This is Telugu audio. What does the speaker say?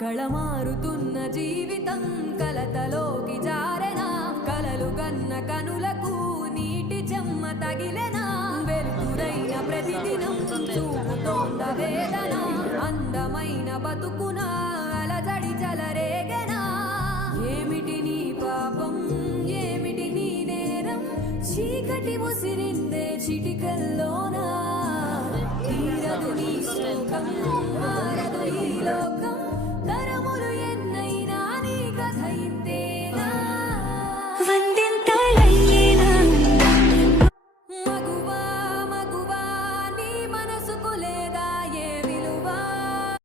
కళమారుతున్న జీవితం కలతలోకి జారెనా కలలు గన్న కనులకు నీటి చెమ్మ తగిలెనా వెలుతురైన ప్రతిదినం చూపుతోంద వేదన అందమైన బతుకున అలజడి చలరేగెనా ఏమిటి నీ పాపం ఏమిటి నీ నేరం చీకటి ముసిరిందే చిటికల్లోనా తీరదు నీ శోకం